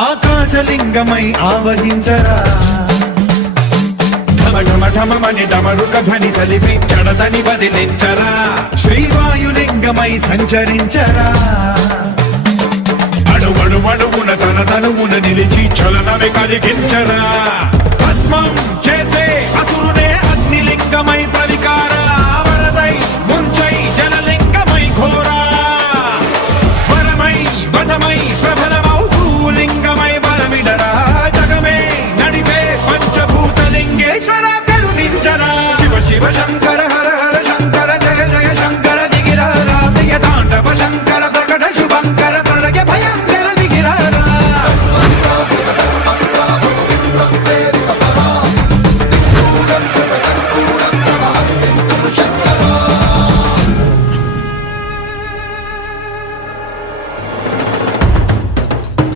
ఆకాశలింగమై ఆవహించరా ఢమఢమఢమని డమరుక ధ్వని సలిపి చడదని వదిలించరా శ్రీవాయులింగమై సంచరించరా అణువణువున తన తనువున నిలిచి చలనమే కలిగించరా